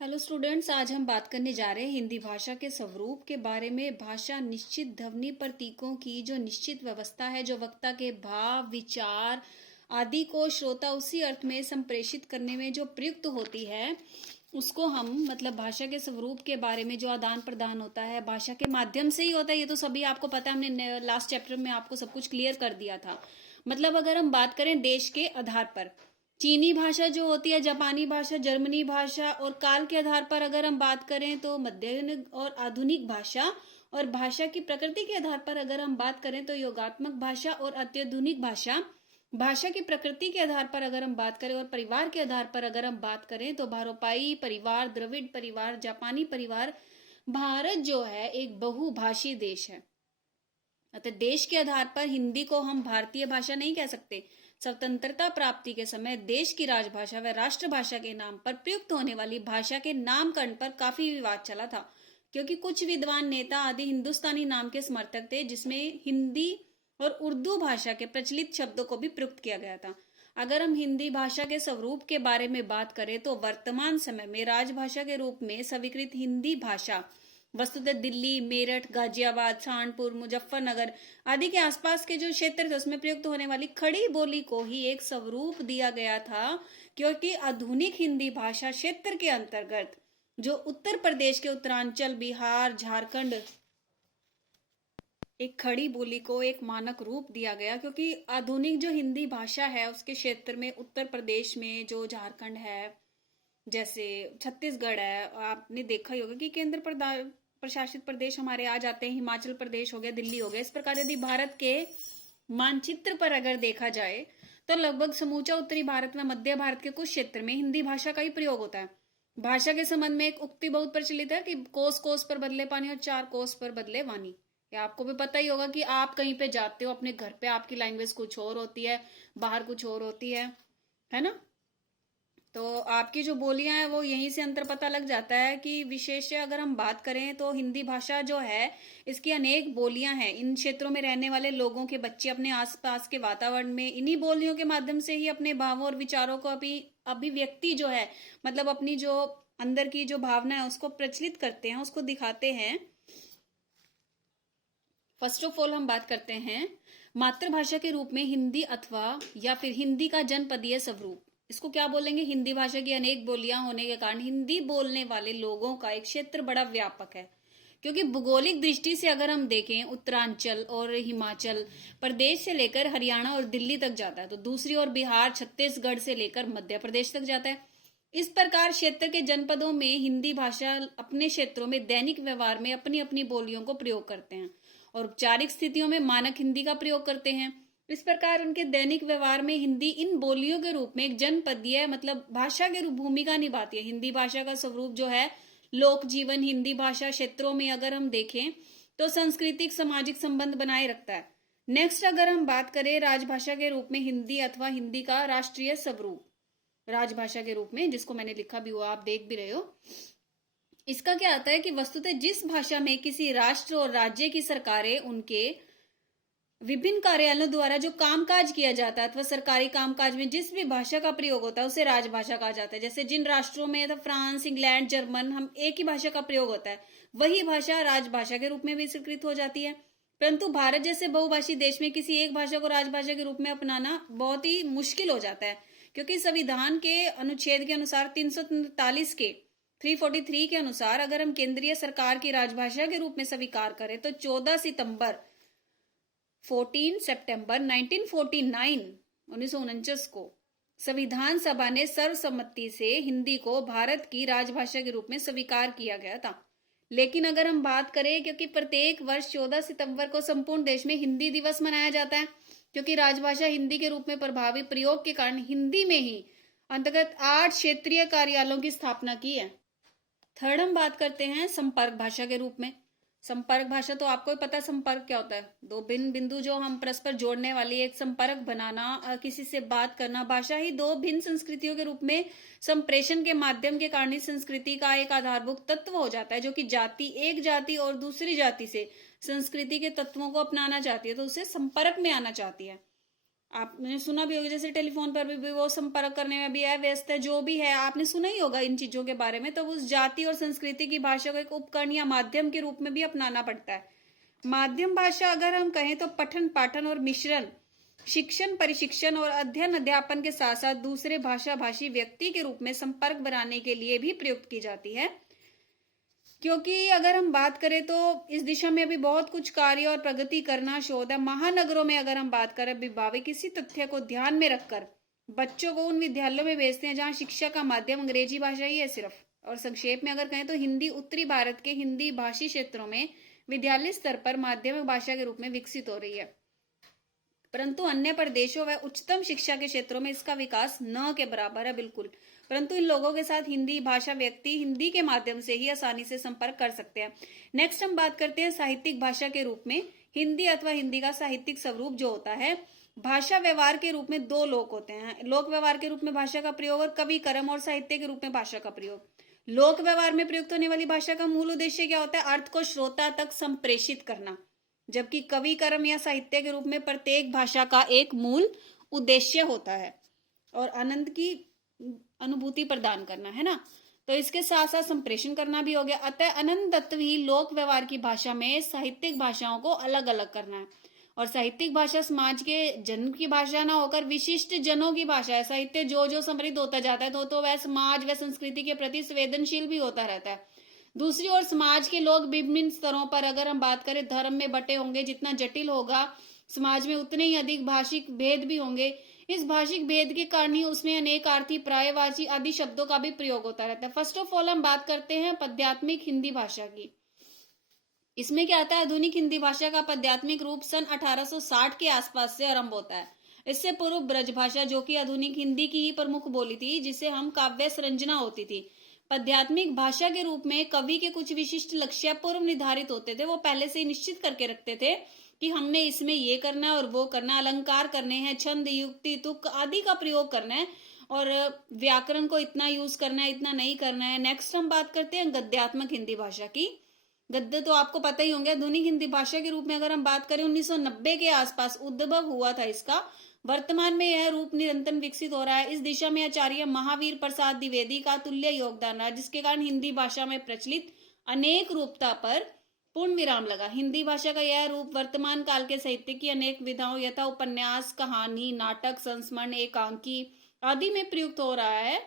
Hello students, आज हम बात करने जा रहे हैं हिंदी भाषा के स्वरूप के बारे में। भाषा निश्चित ध्वनि प्रतीकों की जो निश्चित व्यवस्था है, जो वक्ता के भाव, विचार आदि को श्रोता उसी अर्थ में संप्रेषित करने में जो प्रयुक्त होती है, उसको हम भाषा के स्वरूप के बारे में जो आदान प्रदान होता है भाषा के माध्यम से ही होता है। ये तो सभी आपको पता है, हमने लास्ट चैप्टर में आपको सब कुछ क्लियर कर दिया था। अगर हम बात करें देश के आधार पर, चीनी भाषा जो होती है, जापानी भाषा, जर्मनी भाषा, और काल के आधार पर अगर हम बात करें तो मध्ययुगीन और आधुनिक भाषा, और भाषा की प्रकृति के आधार पर अगर हम बात करें तो योगात्मक भाषा और अत्याधुनिक भाषा। भाषा की प्रकृति के आधार पर अगर हम बात करें और परिवार के आधार पर अगर हम बात करें तो भारोपाई परिवार, द्रविड़ परिवार, जापानी परिवार। भारत जो है एक बहुभाषी देश है, अतः देश के आधार पर हिंदी को हम भारतीय भाषा नहीं कह सकते। स्वतंत्रता प्राप्ति के समय देश की राजभाषा व राष्ट्रभाषा के नाम पर प्रयुक्त होने वाली भाषा के नामकरण पर काफी विवाद चला था, क्योंकि कुछ विद्वान नेता आदि हिंदुस्तानी नाम के समर्थक थे, जिसमें हिंदी और उर्दू भाषा के प्रचलित शब्दों को भी प्रयुक्त किया गया था। अगर हम हिंदी भाषा के स्वरूप के बारे में बात करें तो वर्तमान समय में राजभाषा के रूप में स्वीकृत हिंदी भाषा वस्तुतः दिल्ली, मेरठ, गाजियाबाद, सहारनपुर, मुजफ्फरनगर आदि के आसपास के जो क्षेत्र थे उसमें प्रयुक्त होने वाली खड़ी बोली को ही एक स्वरूप दिया गया था, क्योंकि आधुनिक हिंदी भाषा क्षेत्र के अंतर्गत जो उत्तर प्रदेश के उत्तरांचल, बिहार, झारखंड, एक खड़ी बोली को एक मानक रूप दिया गया, क्योंकि आधुनिक जो हिंदी भाषा है उसके क्षेत्र में उत्तर प्रदेश में जो झारखंड है, जैसे छत्तीसगढ़ है, आपने देखा ही होगा कि केंद्र प्रशासित प्रदेश हमारे आ जाते हैं, हिमाचल प्रदेश हो गया, दिल्ली हो गया। इस प्रकार यदि भारत के मानचित्र पर अगर देखा जाए तो लगभग समूचा उत्तरी भारत में मध्य भारत के कुछ क्षेत्र में हिंदी भाषा का ही प्रयोग होता है। भाषा के संबंध में एक उक्ति बहुत प्रचलित है कि कोस कोस पर बदले पानी और चार कोस पर बदले वाणी। या आपको भी पता ही होगा कि आप कहीं पे जाते हो, अपने घर पे आपकी लैंग्वेज कुछ और होती है, बाहर कुछ और होती है ना। तो आपकी जो बोलियां हैं वो यहीं से अंतर पता लग जाता है कि विशेष अगर हम बात करें तो हिंदी भाषा जो है इसकी अनेक बोलियां हैं। इन क्षेत्रों में रहने वाले लोगों के बच्चे अपने आसपास के वातावरण में इन्हीं बोलियों के माध्यम से ही अपने भावों और विचारों को अभिव्यक्ति जो है, अपनी जो अंदर की जो भावना है उसको प्रचलित करते हैं, उसको दिखाते हैं। फर्स्ट ऑफ ऑल हम बात करते हैं मातृभाषा के रूप में हिंदी अथवा या फिर हिंदी का जनपदीय स्वरूप। इसको क्या बोलेंगे? हिंदी भाषा की अनेक बोलियां होने के कारण हिंदी बोलने वाले लोगों का एक क्षेत्र बड़ा व्यापक है, क्योंकि भौगोलिक दृष्टि से अगर हम देखें उत्तरांचल और हिमाचल प्रदेश से लेकर हरियाणा और दिल्ली तक जाता है, तो दूसरी ओर बिहार, छत्तीसगढ़ से लेकर मध्य प्रदेश तक जाता है। इस प्रकार क्षेत्र के जनपदों में हिंदी भाषा अपने क्षेत्रों में दैनिक व्यवहार में अपनी अपनी बोलियों को प्रयोग करते हैं और औपचारिक स्थितियों में मानक हिंदी का प्रयोग करते हैं। इस प्रकार उनके दैनिक व्यवहार में हिंदी इन बोलियों के रूप में एक जनपदीय भाषा के रूप भूमिका निभाती है। हिंदी भाषा का स्वरूप जो है लोक जीवन, हिंदी भाषा क्षेत्रों में अगर हम देखें तो सांस्कृतिक सामाजिक संबंध बनाए रखता है। नेक्स्ट अगर हम बात करें राजभाषा के रूप में हिंदी अथवा हिंदी का राष्ट्रीय स्वरूप, राजभाषा के रूप में जिसको मैंने लिखा भी हुआ आप देख भी रहे हो, इसका क्या आता है कि वस्तुतः जिस भाषा में किसी राष्ट्र और राज्य की सरकारें उनके विभिन्न कार्यालयों द्वारा जो कामकाज किया जाता है अथवा सरकारी कामकाज में जिस भी भाषा का प्रयोग होता है उसे राजभाषा कहा जाता है। जैसे जिन राष्ट्रों में फ्रांस, इंग्लैंड, जर्मन हम एक ही भाषा का प्रयोग होता है, वही भाषा राजभाषा के रूप में भी स्वीकृत हो जाती है। परंतु भारत जैसे बहुभाषी देश में किसी एक भाषा को राजभाषा के रूप में अपनाना बहुत ही मुश्किल हो जाता है, क्योंकि संविधान के अनुच्छेद के अनुसार 343 के 343 के अनुसार अगर हम केंद्रीय सरकार की राजभाषा के रूप में स्वीकार करें तो 14 सितंबर 1949 को संविधान सभा ने सर्वसम्मति से हिंदी को भारत की राजभाषा के रूप में स्वीकार किया गया था। लेकिन अगर हम बात करें, क्योंकि प्रत्येक वर्ष 14 सितंबर को संपूर्ण देश में हिंदी दिवस मनाया जाता है, क्योंकि राजभाषा हिंदी के रूप में प्रभावी प्रयोग के कारण हिंदी में ही अंतर्गत 8 क्षेत्रीय कार्यालयों की स्थापना की है। थर्ड हम बात करते हैं संपर्क भाषा के रूप में। संपर्क भाषा तो आपको ही पता है संपर्क क्या होता है, दो भिन्न बिंदु जो हम परस्पर जोड़ने वाली एक संपर्क बनाना, किसी से बात करना। भाषा ही दो भिन्न संस्कृतियों के रूप में संप्रेषण के माध्यम के कारण संस्कृति का एक आधारभूत तत्व हो जाता है, जो कि एक जाति और दूसरी जाति से संस्कृति के तत्वों को अपनाना चाहती है तो उसे संपर्क में आना चाहती है। आपने सुना भी होगा, जैसे टेलीफोन पर भी वो संपर्क करने में भी है, व्यस्त है, जो भी है, आपने सुना ही होगा इन चीजों के बारे में। तो उस जाति और संस्कृति की भाषा को एक उपकरण या माध्यम के रूप में भी अपनाना पड़ता है। माध्यम भाषा अगर हम कहें तो पठन पाठन और मिश्रण, शिक्षण परिशिक्षण और अध्ययन अध्यापन के साथ साथ दूसरे भाषा भाषी व्यक्ति के रूप में संपर्क बनाने के लिए भी प्रयुक्त की जाती है। क्योंकि अगर हम बात करें तो इस दिशा में अभी बहुत कुछ कार्य और प्रगति करना शोध है। महानगरों में अगर हम बात करें, अभिभावक इसी तथ्य को ध्यान में रखकर बच्चों को उन विद्यालयों में भेजते हैं जहां शिक्षा का माध्यम अंग्रेजी भाषा ही है सिर्फ। और संक्षेप में अगर कहें तो हिंदी उत्तरी भारत के हिंदी भाषी क्षेत्रों में विद्यालय स्तर पर माध्यमिक भाषा के रूप में विकसित हो रही है, परंतु अन्य प्रदेशों व उच्चतम शिक्षा के क्षेत्रों में इसका विकास न के बराबर है बिल्कुल। परंतु इन लोगों के साथ हिंदी भाषा व्यक्ति हिंदी के माध्यम से ही आसानी से संपर्क कर सकते हैं। नेक्स्ट हम बात करते हैं साहित्यिक भाषा के रूप में। हिंदी अथवा हिंदी का साहित्यिक स्वरूप जो होता है, भाषा व्यवहार के रूप में दो लोक होते हैं। लोक व्यवहार के रूप में भाषा का प्रयोग और कवि कर्म, और साहित्य के रूप में भाषा का प्रयोग। लोक व्यवहार में प्रयुक्त होने वाली भाषा का मूल उद्देश्य क्या होता है? अर्थ को श्रोता तक संप्रेषित करना, जबकि कवि कर्म या साहित्य के रूप में प्रत्येक भाषा का एक मूल उद्देश्य होता है और आनंद की अनुभूति प्रदान करना, है ना। तो इसके साथ साथ संप्रेषण करना भी हो गया। अतः अनंत तत्व ही लोक व्यवहार की भाषा में साहित्यिक भाषाओं को अलग अलग करना है। और साहित्यिक भाषा समाज के जन की भाषा ना होकर विशिष्ट जनों की भाषा है। साहित्य जो जो समृद्ध होता जाता है तो वह समाज व संस्कृति के प्रति संवेदनशील भी होता रहता है। दूसरी ओर समाज के लोग विभिन्न स्तरों पर, अगर हम बात करें, धर्म में बटे होंगे। जितना जटिल होगा समाज में उतने ही अधिक भाषिक भेद भी होंगे। इस भाषिक भेद के कारण ही उसमें अनेक अर्थी, प्रायवाची आदि शब्दों का भी प्रयोग होता रहता है। फर्स्ट ऑफ ऑल हम बात करते हैं पद्यात्मिक हिंदी भाषा की। इसमें क्या आता है? आधुनिक हिंदी भाषा का पद्यात्मिक रूप सन 1860 के आसपास से आरंभ होता है। इससे पूर्व ब्रज भाषा, जो कि आधुनिक हिंदी की ही प्रमुख बोली थी, जिसे हम काव्य संरचना होती थी। पद्यात्मिक भाषा के रूप में कवि के कुछ विशिष्ट लक्ष्य पूर्व निर्धारित होते थे। वो पहले से ही निश्चित करके रखते थे कि हमने इसमें ये करना है और वो करना, अलंकार करने हैं, छंद, युक्ति, तुक आदि का प्रयोग करना है, और व्याकरण को इतना यूज करना है, इतना नहीं करना है। नेक्स्ट हम बात करते हैं गद्यात्मक हिंदी भाषा की। गद्य तो आपको पता ही होंगे। आधुनिक हिंदी भाषा के रूप में अगर हम बात करें, 1990 के आसपास उद्भव हुआ था इसका। वर्तमान में यह रूप निरंतर विकसित हो रहा है। इस दिशा में आचार्य महावीर प्रसाद द्विवेदी का तुल्य योगदान रहा, जिसके कारण हिंदी भाषा में प्रचलित अनेक रूपता पर पूर्ण विराम लगा। हिंदी भाषा का यह रूप वर्तमान काल के साहित्य की अनेक विधाओं यथा उपन्यास, कहानी, नाटक, संस्मरण, एकांकी आदि में प्रयुक्त हो रहा है।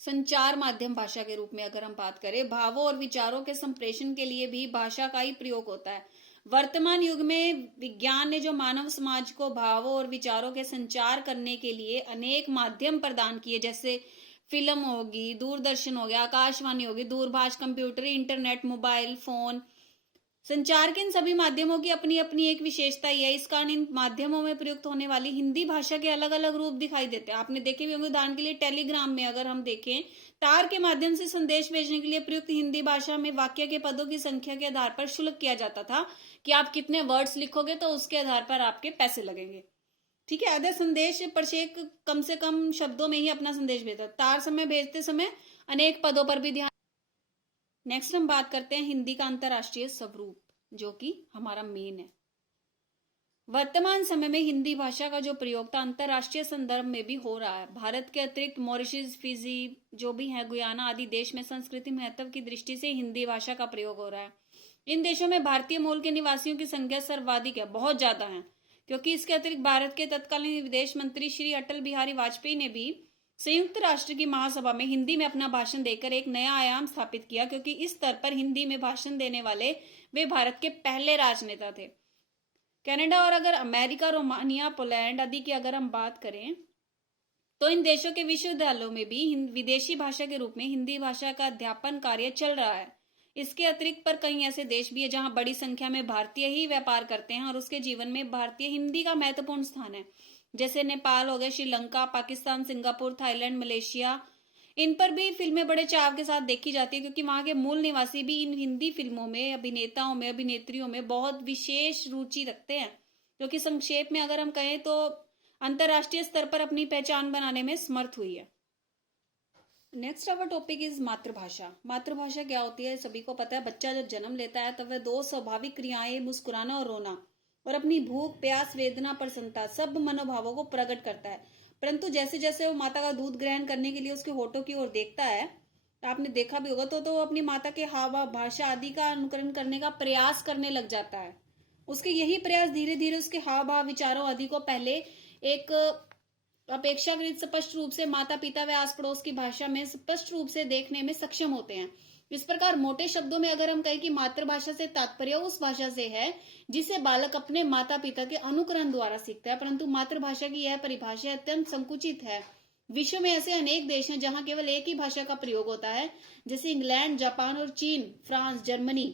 संचार माध्यम भाषा के रूप में अगर हम बात करें, भावों और विचारों के संप्रेषण के लिए भी भाषा का ही प्रयोग होता है। वर्तमान युग में विज्ञान ने जो मानव समाज को भावों और विचारों के संचार करने के लिए अनेक माध्यम प्रदान किए, जैसे फिल्म होगी, दूरदर्शन हो गया, आकाशवाणी होगी, दूरभाष, कंप्यूटर, इंटरनेट, मोबाइल फोन, संचार के इन सभी माध्यमों की अपनी अपनी एक विशेषता ही है। इस कारण इन माध्यमों में प्रयुक्त होने वाली हिंदी भाषा के अलग अलग रूप दिखाई देते हैं। आपने देखे भी होंगे, उदाहरण के लिए टेलीग्राम में अगर हम देखें, तार के माध्यम से संदेश भेजने के लिए प्रयुक्त हिंदी भाषा में वाक्य के पदों की संख्या के आधार पर शुल्क किया जाता था कि आप कितने वर्ड्स लिखोगे तो उसके आधार पर आपके पैसे लगेंगे। ठीक है। आधे संदेश प्रत्येक कम से कम शब्दों में ही अपना संदेश भेजता। तार समय भेजते समय अनेक पदों पर भी ध्यान। नेक्स्ट हम बात करते हैं हिंदी का अंतरराष्ट्रीय स्वरूप, जो कि हमारा मेन है। वर्तमान समय में हिंदी भाषा का जो प्रयोग था अंतरराष्ट्रीय संदर्भ में भी हो रहा है। भारत के अतिरिक्त मॉरिशस, फिजी जो भी है, गुयाना आदि देश में संस्कृति महत्व की दृष्टि से हिंदी भाषा का प्रयोग हो रहा है। इन देशों में भारतीय मूल के निवासियों की संख्या सर्वाधिक है, बहुत ज्यादा है। क्योंकि इसके अतिरिक्त भारत के तत्कालीन विदेश मंत्री श्री अटल बिहारी वाजपेयी ने भी संयुक्त राष्ट्र की महासभा में हिंदी में अपना भाषण देकर एक नया आयाम स्थापित किया, क्योंकि इस स्तर पर हिंदी में भाषण देने वाले वे भारत के पहले राजनेता थे। कनाडा और अगर अमेरिका, रोमानिया, पोलैंड आदि की अगर हम बात करें, तो इन देशों के विश्वविद्यालयों में भी विदेशी भाषा के रूप में हिंदी भाषा का अध्यापन कार्य चल रहा है। इसके अतिरिक्त पर कई ऐसे देश भी है जहां बड़ी संख्या में भारतीय ही व्यापार करते हैं और उसके जीवन में भारतीय हिंदी का महत्वपूर्ण स्थान है, जैसे नेपाल हो गया, Sri Lanka, Pakistan, Singapore, Thailand, Malaysia. इन पर भी फिल्में बड़े चाव के साथ देखी जाती है, क्योंकि वहां के मूल निवासी भी इन हिंदी फिल्मों में, अभिनेताओं में, अभिनेत्रियों में बहुत विशेष रुचि रखते हैं, क्योंकि संक्षेप में अगर हम कहें तो अंतरराष्ट्रीय स्तर पर अपनी पहचान बनाने में समर्थ हुई है। नेक्स्ट अवर टॉपिक इज मातृभाषा। मातृभाषा क्या होती है? सभी को पता है। बच्चा जब जन्म लेता है तब वह दो स्वाभाविक क्रियाएं, मुस्कुराना और रोना, और अपनी भूख, प्यास, वेदना, प्रसन्नता सब मनोभावों को प्रकट करता है। परंतु जैसे जैसे वो माता का दूध ग्रहण करने के लिए उसके होठों की ओर देखता है, आपने देखा भी होगा, तो वो अपनी माता के हाव भाव, भाषा आदि का अनुकरण करने का प्रयास करने लग जाता है। उसके यही प्रयास धीरे धीरे उसके हाव भाव, विचारों आदि को पहले एक अपेक्षाकृत स्पष्ट रूप से माता पिता व आस पड़ोस की भाषा में स्पष्ट रूप से देखने में सक्षम होते हैं। इस प्रकार मोटे शब्दों में अगर हम कहें कि मातृभाषा से तात्पर्य उस भाषा से है जिसे बालक अपने माता पिता के अनुकरण द्वारा सीखता है, परंतु मातृभाषा की यह परिभाषा अत्यंत संकुचित है। विश्व में ऐसे अनेक देश हैं जहां केवल एक ही भाषा का प्रयोग होता है, जैसे इंग्लैंड, जापान और चीन, फ्रांस, जर्मनी।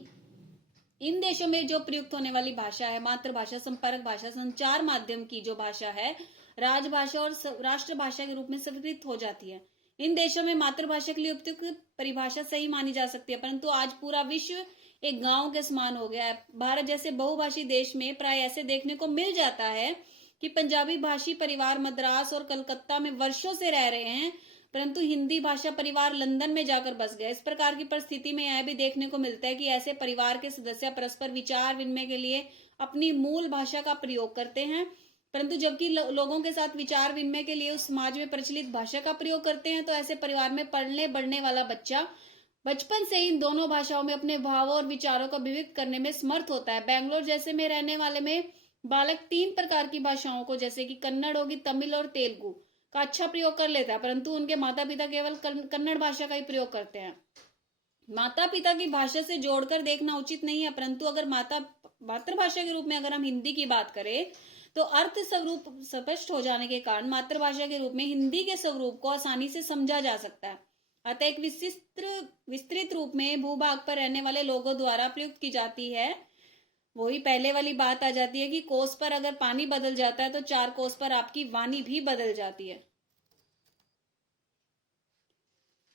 इन देशों में जो प्रयुक्त होने वाली भाषा है मातृभाषा, संपर्क भाषा, संचार माध्यम की जो भाषा है, राजभाषा और राष्ट्रभाषा के रूप में स्वीकृत हो जाती है। इन देशों में मातृभाषा के लिए उपयुक्त परिभाषा सही मानी जा सकती है, परंतु आज पूरा विश्व एक गांव के समान हो गया है। भारत जैसे बहुभाषी देश में प्राय ऐसे देखने को मिल जाता है कि पंजाबी भाषी परिवार मद्रास और कलकत्ता में वर्षों से रह रहे हैं, परंतु हिंदी भाषा परिवार लंदन में जाकर बस गया। इस प्रकार की परिस्थिति में यह भी देखने को मिलता है कि ऐसे परिवार के सदस्य परस्पर विचार विनिमय के लिए अपनी मूल भाषा का प्रयोग करते हैं, परंतु जबकि लोगों के साथ विचार विनिमय के लिए उस समाज में प्रचलित भाषा का प्रयोग करते हैं, तो ऐसे परिवार में पढ़ने बढ़ने वाला बच्चा बचपन से इन दोनों भाषाओं में अपने भावों और विचारों को अभिव्यक्त करने में समर्थ होता है। बेंगलोर जैसे में रहने वाले में बालक 3 प्रकार की भाषाओं को, जैसे कि कन्नड़ होगी, तमिल और तेलुगु का अच्छा प्रयोग कर लेता है, परंतु उनके माता पिता केवल कन्नड़ भाषा का ही प्रयोग करते हैं। माता पिता की भाषा से जोड़कर देखना उचित नहीं है, परंतु अगर मातृभाषा के रूप में अगर हम हिंदी की बात करें तो अर्थ स्वरूप स्पष्ट हो जाने के कारण मातृभाषा के रूप में हिंदी के स्वरूप को आसानी से समझा जा सकता है। अतः एक विस्तृत रूप में भूभाग पर रहने वाले लोगों द्वारा प्रयुक्त की जाती है। वही पहले वाली बात आ जाती है कि कोस पर अगर पानी बदल जाता है तो 4 कोस पर आपकी वाणी भी बदल जाती है।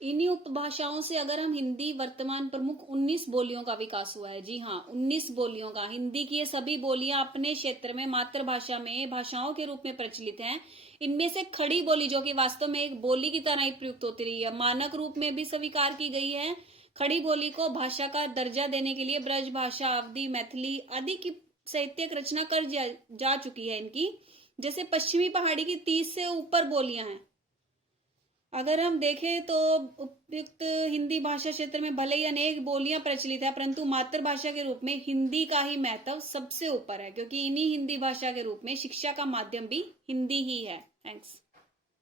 इन्हीं उपभाषाओं से अगर हम हिंदी वर्तमान प्रमुख 19 बोलियों का विकास हुआ है। जी हाँ, 19 बोलियों का। हिंदी की ये सभी बोलियां अपने क्षेत्र में मातृभाषा में भाषाओं के रूप में प्रचलित हैं। इनमें से खड़ी बोली, जो कि वास्तव में एक बोली की तरह ही प्रयुक्त होती रही है, मानक रूप में भी स्वीकार की गई है। खड़ी बोली को भाषा का दर्जा देने के लिए ब्रज भाषा, अवधी, मैथिली आदि की साहित्यिक रचना कर जा चुकी है इनकी। जैसे पश्चिमी पहाड़ी की 30 से ऊपर बोलियां हैं। अगर हम देखें तो उपयुक्त हिंदी भाषा क्षेत्र में भले ही अनेक बोलियां प्रचलित है, परंतु मातृभाषा के रूप में हिंदी का ही महत्व सबसे ऊपर है, क्योंकि इन्हीं हिंदी भाषा के रूप में शिक्षा का माध्यम भी हिंदी ही है। थैंक्स।